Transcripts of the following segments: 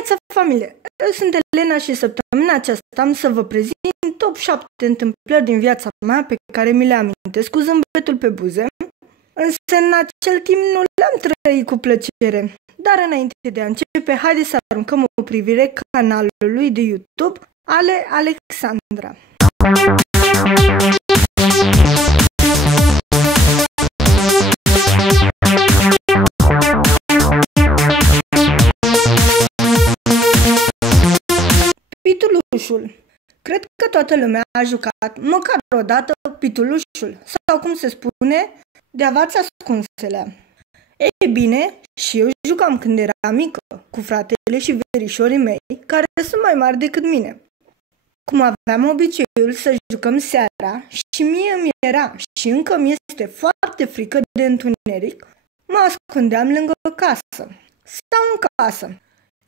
Neața, familie! Eu sunt Elena și săptămâna aceasta am să vă prezint top 7 întâmplări din viața mea pe care mi le amintesc cu zâmbetul pe buze, însă în acel timp nu le-am trăit cu plăcere. Dar înainte de a începe, haideți să aruncăm o privire canalului de YouTube Ale Alexandra. Pitulușul. Cred că toată lumea a jucat măcar o dată pitulușul, sau cum se spune, de-avați ascunselea. Ei bine, și eu jucam când eram mică, cu fratele și verișorii mei, care sunt mai mari decât mine. Cum aveam obiceiul să jucăm seara și mie mi era și încă mi este foarte frică de întuneric, mă ascundeam lângă casă sau în casă.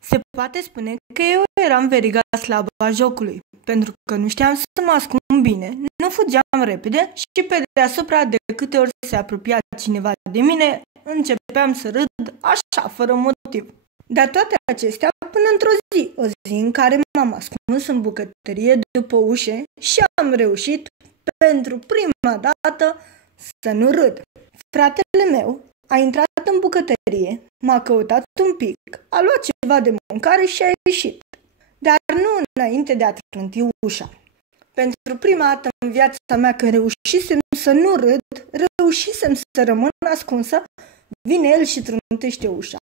Se poate spune că eu eram veriga slabă a jocului, pentru că nu știam să mă ascund bine, nu fugeam repede și pe deasupra, de câte ori se apropia cineva de mine, începeam să râd așa, fără motiv. Dar toate acestea până într-o zi, o zi în care m-am ascuns în bucătărie după ușe și am reușit pentru prima dată să nu râd. Fratele meu a intrat în bucătărie, m-a căutat un pic, a luat ceva de mâncare și a ieșit. Dar nu înainte de a trânti ușa. Pentru prima dată în viața mea, când reușisem să nu râd, reușisem să rămân ascunsă, vine el și trântește ușa.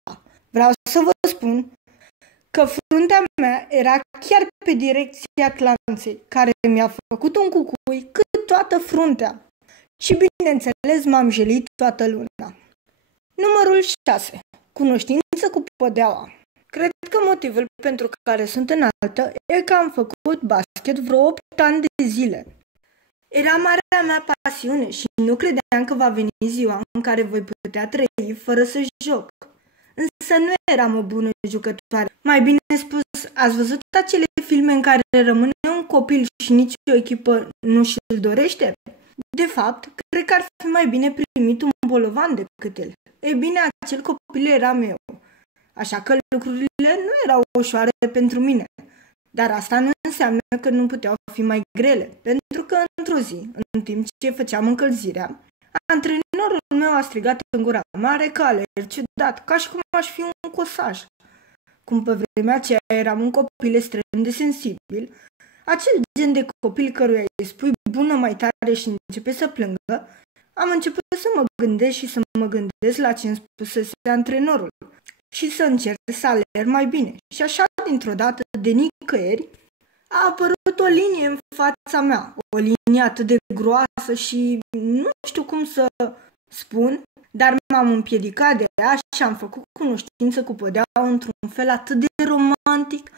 Vreau să vă spun că fruntea mea era chiar pe direcția clanței, care mi-a făcut un cucui cât toată fruntea. Și bineînțeles m-am jelit toată luna. Numărul 6. Cunoștință cu podeaua. Cred că motivul pentru care sunt înaltă e că am făcut basket vreo 8 ani de zile. Era marea mea pasiune și nu credeam că va veni ziua în care voi putea trăi fără să joc. Însă nu eram o bună jucătoare. Mai bine spus, ați văzut acele filme în care rămâne un copil și nici o echipă nu și-l dorește? De fapt, cred că ar fi mai bine primit un bolovan decât el. Ei bine, acel copil eram eu. Așa că lucrurile nu erau ușoare pentru mine. Dar asta nu înseamnă că nu puteau fi mai grele, pentru că într-o zi, în timp ce făceam încălzirea, antrenorul meu a strigat în gura mare că alerg ciudat, ca și cum aș fi un cosaj. Cum pe vremea aceea eram un copil extrem de sensibil, acel gen de copil căruia îi spui bună mai tare și începe să plângă, am început să mă gândesc și să mă gândesc la ce îmi spusese antrenorul și să încerc să alerg mai bine. Și așa, dintr-o dată, de nicăieri, a apărut o linie în fața mea, o linie atât de groasă și nu știu cum să spun, dar m-am împiedicat de ea și am făcut cunoștință cu podeaua într-un fel atât de romantic.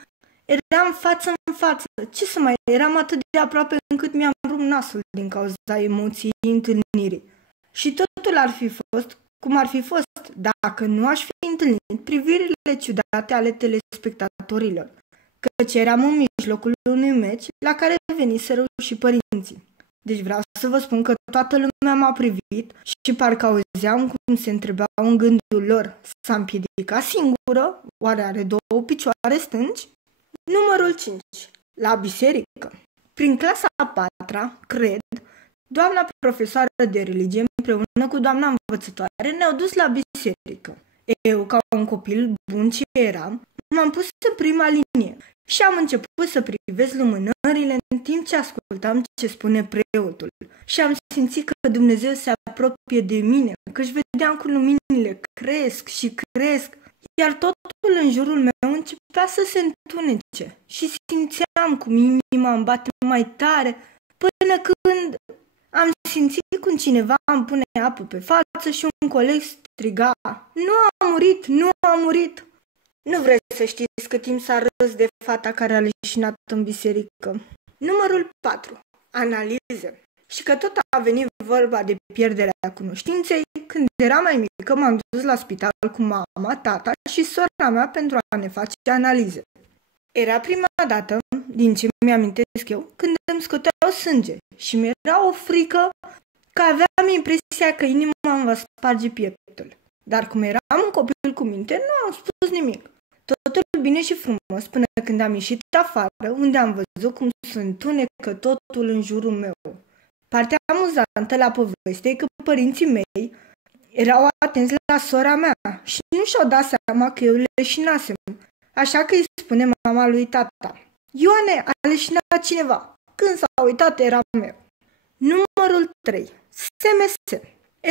Eram față în față, ce să mai, eram atât de aproape încât mi-am rupt nasul din cauza emoției întâlnirii. Și totul ar fi fost cum ar fi fost dacă nu aș fi întâlnit privirile ciudate ale telespectatorilor, căci eram în mijlocul unui meci la care veniseră și părinții. Deci vreau să vă spun că toată lumea m-a privit și parcă auzeam cum se întrebau în gândul lor: s-a împiedicat singură? Oare are două picioare stângi? Numărul 5. La biserică. Prin clasa a 4-a, cred, doamna profesoară de religie împreună cu doamna învățătoare ne-au dus la biserică. Eu, ca un copil bun ce eram, m-am pus în prima linie și am început să privesc lumânările în timp ce ascultam ce spune preotul. Și am simțit că Dumnezeu se apropie de mine, că își vedeam cum luminile cresc și cresc, iar totul în jurul meu începea să se întunece și simțeam cum inima îmi bate mai tare, până când am simțit cum cineva îmi pune apă pe față și un coleg striga: nu a murit, nu a murit! Nu vreți să știți cât timp s-a râs de fata care a leșinat în biserică. Numărul 4. Analize. Și că tot a venit vorba de pierderea cunoștinței, când eram mai mică m-am dus la spital cu mama, tata și sora mea pentru a ne face analize. Era prima dată, din ce mi-amintesc eu, când îmi scoteau sânge și mi-era o frică că aveam impresia că inima îmi va sparge pieptul. Dar cum eram un copil cu minte, nu am spus nimic. Totul bine și frumos frumos până când am ieșit afară, unde am văzut cum se întunecă totul în jurul meu. Partea amuzantă la poveste e că părinții mei erau atenți la sora mea și nu și-au dat seama că eu leșinasem. Așa că îi spune mama lui tata: Ioane, a leșinat cineva. Când s-a uitat, era meu. Numărul 3. SMS.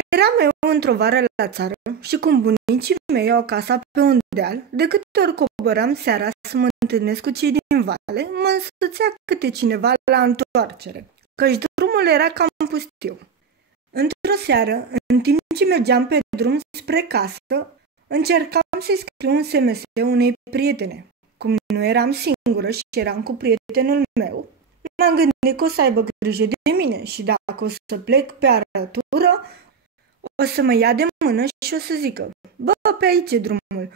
Eram eu într-o vară la țară și cum bunicii mei au casa pe un deal, de câte ori coboram seara să mă întâlnesc cu cei din vale, mă însoțea câte cineva la întoarcere, căci drumul era cam pustiu. Într-o seară, în timp ce mergeam pe drum spre casă, încercam să-i scriu un SMS unei prietene. Cum nu eram singură și eram cu prietenul meu, m-am gândit că o să aibă grijă de mine și dacă o să plec pe arătură, o să mă ia de mână și o să zică: bă, pe aici e drumul.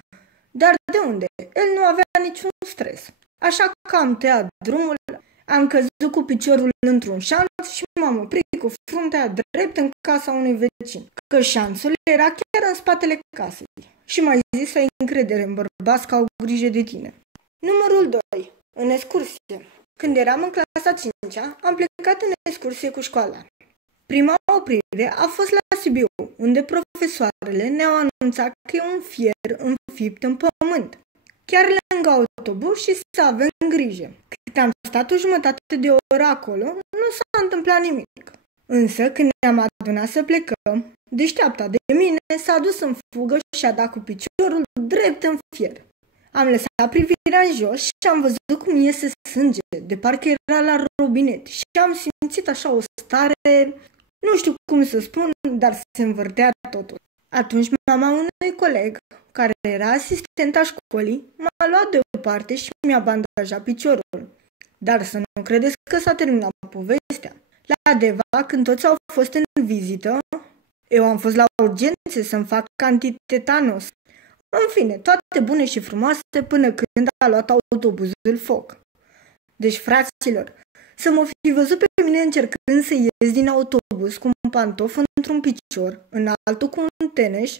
Dar de unde? El nu avea niciun stres. Așa că am tăiat drumul, am căzut cu piciorul într-un șanț și m-am oprit cu fruntea drept în casa unui vecin, că șanțul era chiar în spatele casei. Și m-a zis să ai încredere în bărbați că au grijă de tine. Numărul 2. În excursie. Când eram în clasa 5-a, am plecat în excursie cu școala. Prima oprire a fost la Sibiu, unde profesoarele ne-au anunțat că e un fier înfipt în pământ, chiar lângă autobuz și să avem grijă. Cât am stat o jumătate de oră acolo, nu s-a întâmplat nimic. Însă, când ne-am adunat să plecăm, deșteapta de mine s-a dus în fugă și a dat cu piciorul drept în fier. Am lăsat privirea în jos și am văzut cum iese sânge, de parcă era la robinet, și am simțit așa o stare, nu știu cum să spun, dar se învârtea totul. Atunci mama unui coleg, care era asistenta școlii, m-a luat deoparte și mi-a bandajat piciorul. Dar să nu credeți că s-a terminat povestea. La Deva, când toți au fost în vizită, eu am fost la urgențe să-mi fac antitetanos. În fine, toate bune și frumoase până când a luat autobuzul foc. Deci, fraților, să mă fi văzut pe mine încercând să ies din autobuz cu un pantof într-un picior, în altul cu un teneș,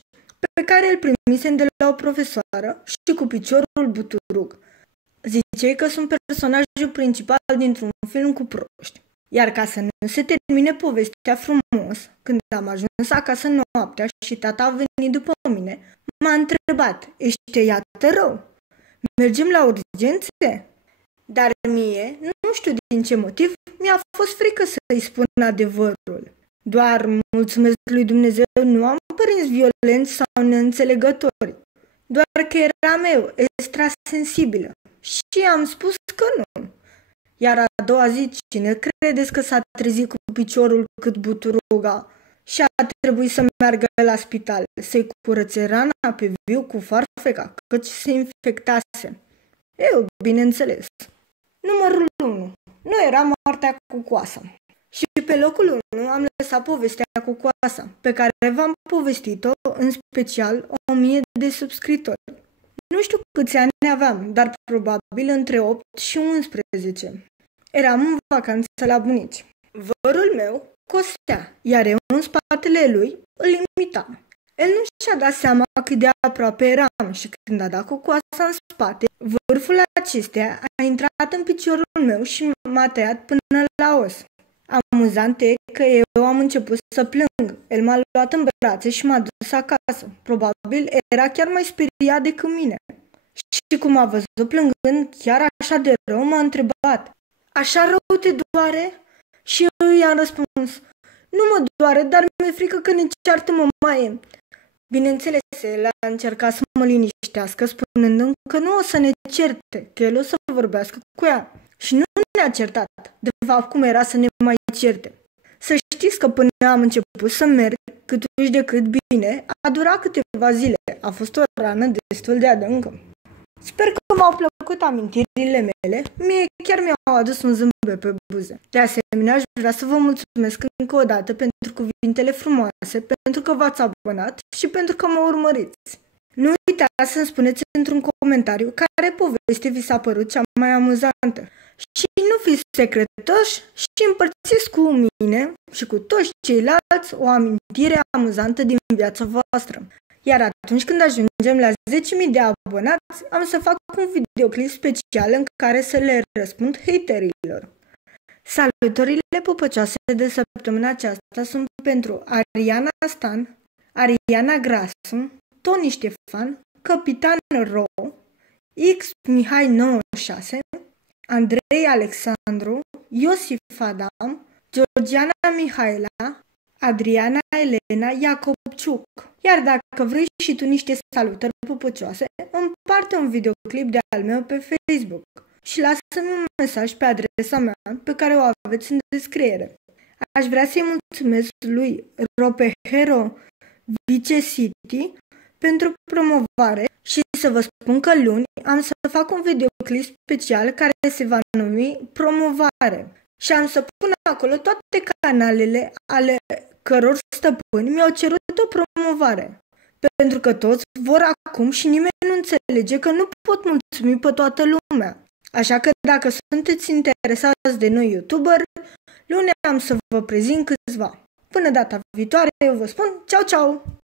pe care îl primisem de la o profesoară și cu piciorul buturug. Ziceai că sunt personajul principal dintr-un film cu proști. Iar ca să nu se termine povestea frumos, când am ajuns acasă noaptea și tata a venit după mine, m-a întrebat: ești iată rău? Mergem la urgențe? Dar mie, nu știu din ce motiv, mi-a fost frică să-i spun adevărul. Doar, mulțumesc lui Dumnezeu, nu am părinți violenți sau neînțelegători. Doar că eram eu, extrasensibilă, și am spus că nu. Iar a doua zi, cine credeți că s-a trezit cu piciorul cât buturuga și a trebuit să meargă la spital, să-i curățe rana pe viu cu farfeca, căci se infectase? Eu, bineînțeles. Numărul 1. Nu era moartea cu coasa. Și pe locul 1 am lăsat povestea cu coasa, pe care v-am povestit-o, în special 1000 de subscritori. Nu știu câți ani aveam, dar probabil între 8 și 11. Eram în vacanță la bunici. Vărul meu costea, iar eu în spatele lui îl imitam. El nu și-a dat seama cât de aproape eram și când a dat cu coasa în spate, vârful acesteia a intrat în piciorul meu și m-a tăiat până la os. Amuzant e că eu am început să plâng. El m-a luat în brațe și m-a dus acasă. Probabil era chiar mai speriat decât mine. Și cum a văzut plângând chiar așa de rău, m-a întrebat: așa rău te doare? Și eu i-am răspuns: nu mă doare, dar mi-e frică că ne ceartă mămaie. Bineînțeles, el a încercat să mă liniștească, spunând că nu o să ne certe, că el o să vorbească cu ea. Și nu ne-a certat. De fapt, cum era să ne mai certe? Să știți că până am început să merg câtuși de cât bine, a durat câteva zile. A fost o rană destul de adâncă. Sper că m-au plăcut amintirile mele, mie chiar mi-au adus un zâmbet pe buze. De asemenea, aș vrea să vă mulțumesc încă o dată pentru cuvintele frumoase, pentru că v-ați abonat și pentru că mă urmăriți. Nu uitați să-mi spuneți într-un comentariu care poveste vi s-a părut cea mai amuzantă. Și nu fiți secretoși și împărțiți cu mine și cu toți ceilalți o amintire amuzantă din viața voastră. Iar atunci când ajungem la 10.000 de abonați, am să fac un videoclip special în care să le răspund haterilor. Salutările pupăcioase de săptămâna aceasta sunt pentru Ariana Stan, Ariana Grasu, Toni Ștefan, Capitan Ro, X Mihai 96, Andrei Alexandru, Iosif Adam, Georgiana Mihaela, Adriana Elena Iacobciuc. Iar dacă vrei și tu niște salutări pupăcioase, împarte un videoclip de al meu pe Facebook și lasă-mi un mesaj pe adresa mea pe care o aveți în descriere. Aș vrea să-i mulțumesc lui Ropehero Vice City pentru promovare și să vă spun că luni am să fac un videoclip special care se va numi Promovare și am să pun acolo toate canalele ale căror stăpâni mi-au cerut o promovare. Pentru că toți vor acum și nimeni nu înțelege că nu pot mulțumi pe toată lumea. Așa că dacă sunteți interesați de noi YouTuber, luni am să vă prezint câțiva. Până data viitoare, eu vă spun ceau, ceau!